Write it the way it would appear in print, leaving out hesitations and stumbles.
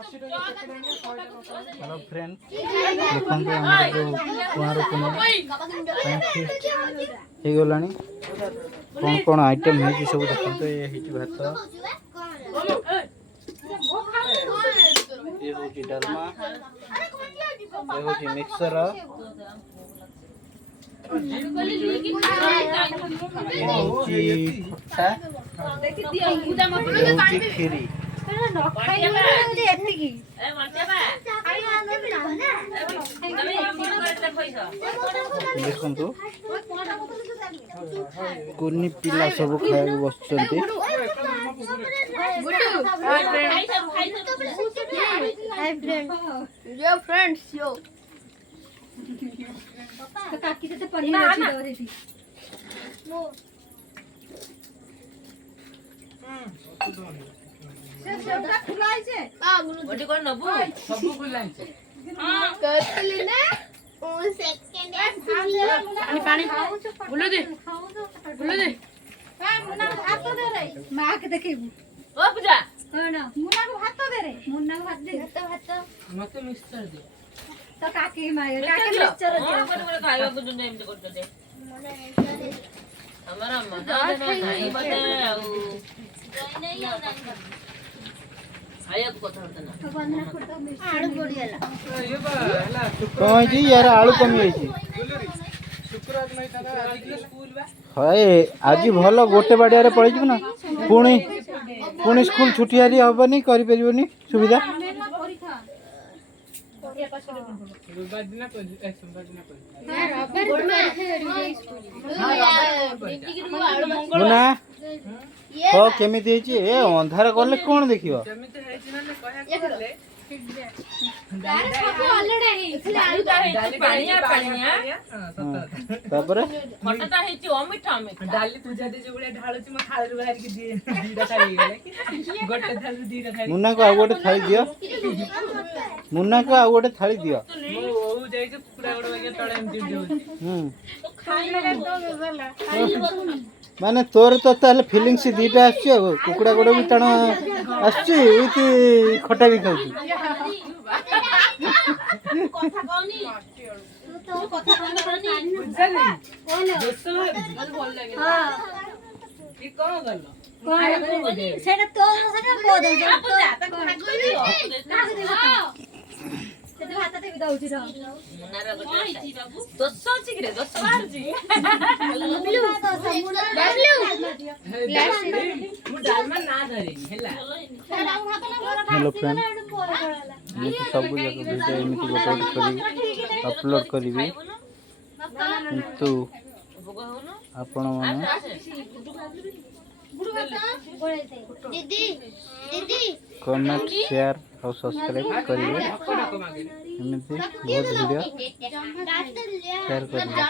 Hello friend देखो आम जो कुआर हो गला कौन कौन आइटम है सब देखो ये भात ये हूँ डालमा ये हूँ मिक्सर खीरी देखु कुनी पिला सब खाया बस यार आलू कमी आज भल गोटे बाड़िया पड़े ना पुणी पुणी स्कूल छुट्टी हारी हेनी कर सुविधा मुना तो केमी अंधार कले कौन देख मुन्ना को आउ गोटे थाली दियो मुन्ना को आउ गोटे थाली दियो माने तोर तो ताले फीलिंग्स दीटा आछी कुकुड़ा गोड़ भी टाण आछी विथ खटा भी खाऊ हेलो फ्रेंड मुझे सब वीडियो एमती गोटे अपलोड करी किंतु आपण मैंने कमेंट शेयर और सब्सक्राइब करेंगे एमती बहुत वीडियो शेयर करेंगे।